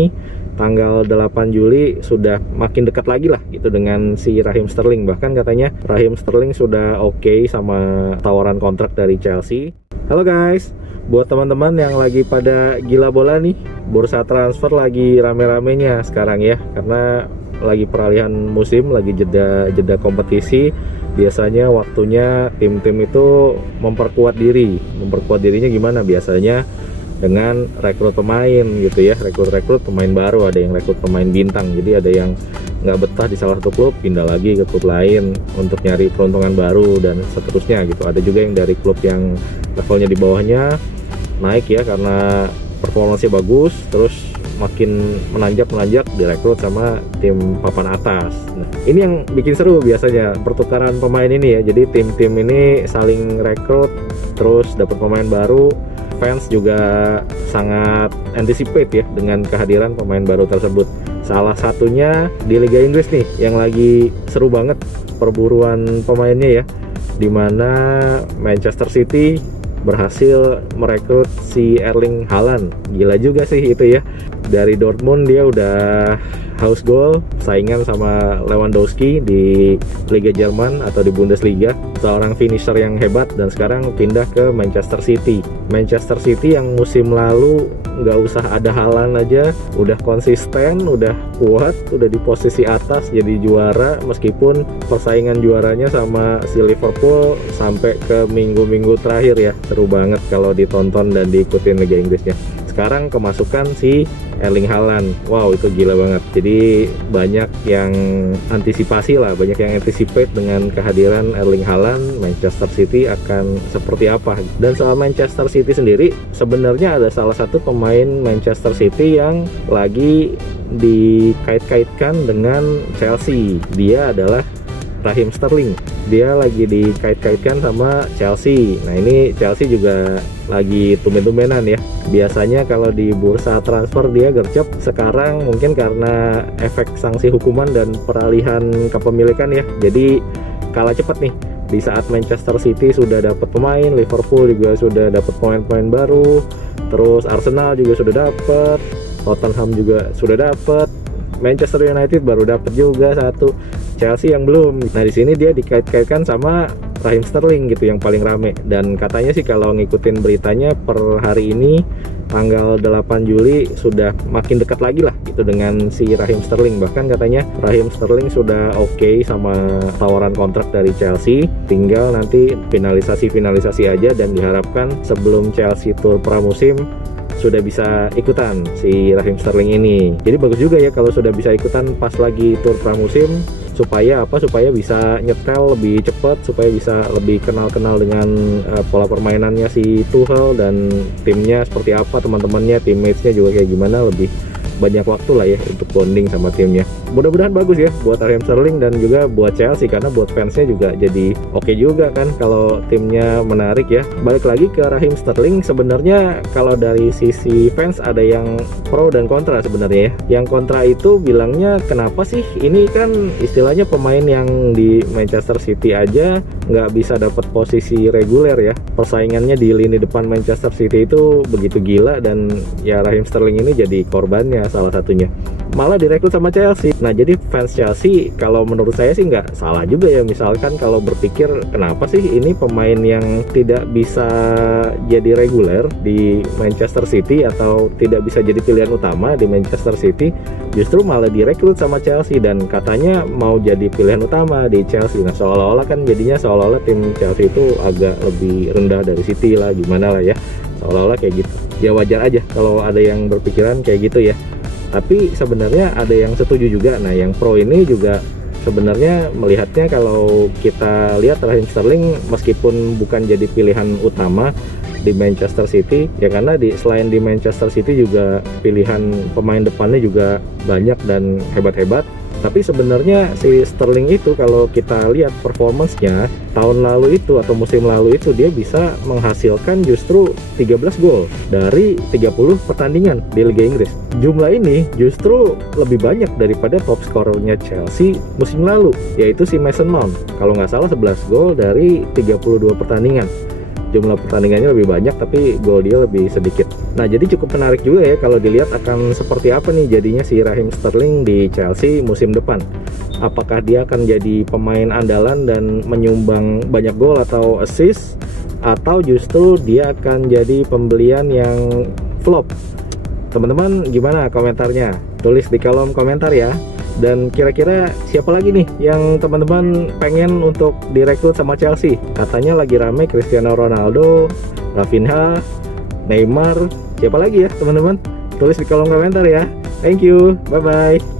ini tanggal 8 Juli sudah makin dekat lagi lah gitu dengan si Raheem Sterling. Bahkan katanya Raheem Sterling sudah oke sama tawaran kontrak dari Chelsea. Halo guys, buat teman-teman yang lagi pada gila bola nih, bursa transfer lagi rame-ramenya sekarang ya, karena lagi peralihan musim, lagi jeda kompetisi. Biasanya waktunya tim-tim itu memperkuat dirinya gimana? Biasanya dengan rekrut pemain gitu ya, rekrut pemain baru. Ada yang rekrut pemain bintang, jadi ada yang nggak betah di salah satu klub pindah lagi ke klub lain untuk nyari peruntungan baru dan seterusnya gitu. Ada juga yang dari klub yang levelnya di bawahnya naik ya karena performanya bagus, terus makin menanjak direkrut sama tim papan atas. Nah, ini yang bikin seru biasanya pertukaran pemain ini ya. Jadi tim-tim ini saling rekrut terus dapat pemain baru. Fans juga sangat anticipate ya dengan kehadiran pemain baru tersebut. Salah satunya di Liga Inggris nih yang lagi seru banget perburuan pemainnya ya, dimana Manchester City berhasil merekrut si Erling Haaland. Gila juga sih itu ya, dari Dortmund dia udah house goal saingan sama Lewandowski di Liga Jerman atau di Bundesliga, seorang finisher yang hebat, dan sekarang pindah ke Manchester City yang musim lalu nggak usah ada Haaland aja udah konsisten, udah kuat, udah di posisi atas jadi juara, meskipun persaingan juaranya sama si Liverpool sampai ke minggu-minggu terakhir ya. Seru banget kalau ditonton dan diikutin Liga Inggrisnya. Sekarang kemasukan si Erling Haaland. Wow, itu gila banget. Jadi banyak yang antisipasi lah, banyak yang anticipate dengan kehadiran Erling Haaland, Manchester City akan seperti apa. Dan soal Manchester City sendiri, sebenarnya ada salah satu pemain Manchester City yang lagi dikait-kaitkan dengan Chelsea. Dia adalah Raheem Sterling. Dia lagi dikait-kaitkan sama Chelsea. Nah, ini Chelsea juga lagi tumben-tumbenan ya. Biasanya kalau di bursa transfer dia gercep. Sekarang mungkin karena efek sanksi hukuman dan peralihan kepemilikan ya, jadi kalah cepat nih. Di saat Manchester City sudah dapat pemain, Liverpool juga sudah dapat pemain-pemain baru, terus Arsenal juga sudah dapat, Tottenham juga sudah dapat, Manchester United baru dapat juga satu, Chelsea yang belum. Nah, di sini dia dikait-kaitkan sama Raheem Sterling gitu yang paling rame. Dan katanya sih kalau ngikutin beritanya per hari ini tanggal 8 Juli sudah makin dekat lagi lah gitu dengan si Raheem Sterling. Bahkan katanya Raheem Sterling sudah oke sama tawaran kontrak dari Chelsea, tinggal nanti finalisasi aja, dan diharapkan sebelum Chelsea tur pramusim sudah bisa ikutan si Raheem Sterling ini. Jadi bagus juga ya kalau sudah bisa ikutan pas lagi tur pramusim, supaya apa? Supaya bisa nyetel lebih cepat, supaya bisa lebih kenal-kenal dengan pola permainannya si Tuchel dan timnya seperti apa, teman-temannya, teammates-nya juga kayak gimana, lebih banyak waktu lah ya untuk bonding sama timnya. Mudah-mudahan bagus ya buat Raheem Sterling dan juga buat Chelsea, karena buat fansnya juga jadi oke juga kan kalau timnya menarik ya. Balik lagi ke Raheem Sterling, sebenarnya kalau dari sisi fans ada yang pro dan kontra sebenarnya ya. Yang kontra itu bilangnya, kenapa sih ini kan istilahnya pemain yang di Manchester City aja nggak bisa dapat posisi reguler ya. Persaingannya di lini depan Manchester City itu begitu gila, dan ya Raheem Sterling ini jadi korbannya salah satunya. Malah direkrut sama Chelsea. Nah, jadi fans Chelsea kalau menurut saya sih nggak salah juga ya, misalkan kalau berpikir kenapa sih ini pemain yang tidak bisa jadi reguler di Manchester City atau tidak bisa jadi pilihan utama di Manchester City, justru malah direkrut sama Chelsea dan katanya mau jadi pilihan utama di Chelsea. Nah, seolah-olah kan jadinya seolah-olah tim Chelsea itu agak lebih rendah dari City lah, gimana lah ya, seolah-olah kayak gitu. Ya wajar aja kalau ada yang berpikiran kayak gitu ya. Tapi sebenarnya ada yang setuju juga. Nah, yang pro ini juga sebenarnya melihatnya, kalau kita lihat Raheem Sterling meskipun bukan jadi pilihan utama di Manchester City ya, karena selain di Manchester City juga pilihan pemain depannya juga banyak dan hebat-hebat. Tapi sebenarnya si Sterling itu kalau kita lihat performance-nya tahun lalu itu atau musim lalu itu, dia bisa menghasilkan justru 13 gol dari 30 pertandingan di Liga Inggris. Jumlah ini justru lebih banyak daripada top skorernya Chelsea musim lalu, yaitu si Mason Mount. Kalau nggak salah 11 gol dari 32 pertandingan. jumlah pertandingannya lebih banyak tapi gol dia lebih sedikit. Nah, jadi cukup menarik juga ya kalau dilihat akan seperti apa nih jadinya si Raheem Sterling di Chelsea musim depan. Apakah dia akan jadi pemain andalan dan menyumbang banyak gol atau assist, atau justru dia akan jadi pembelian yang flop? Teman-teman gimana komentarnya? Tulis di kolom komentar ya. Dan kira-kira siapa lagi nih yang teman-teman pengen untuk direkrut sama Chelsea? Katanya lagi rame Cristiano Ronaldo, Rafinha, Neymar. Siapa lagi ya teman-teman? Tulis di kolom komentar ya. Thank you, bye-bye.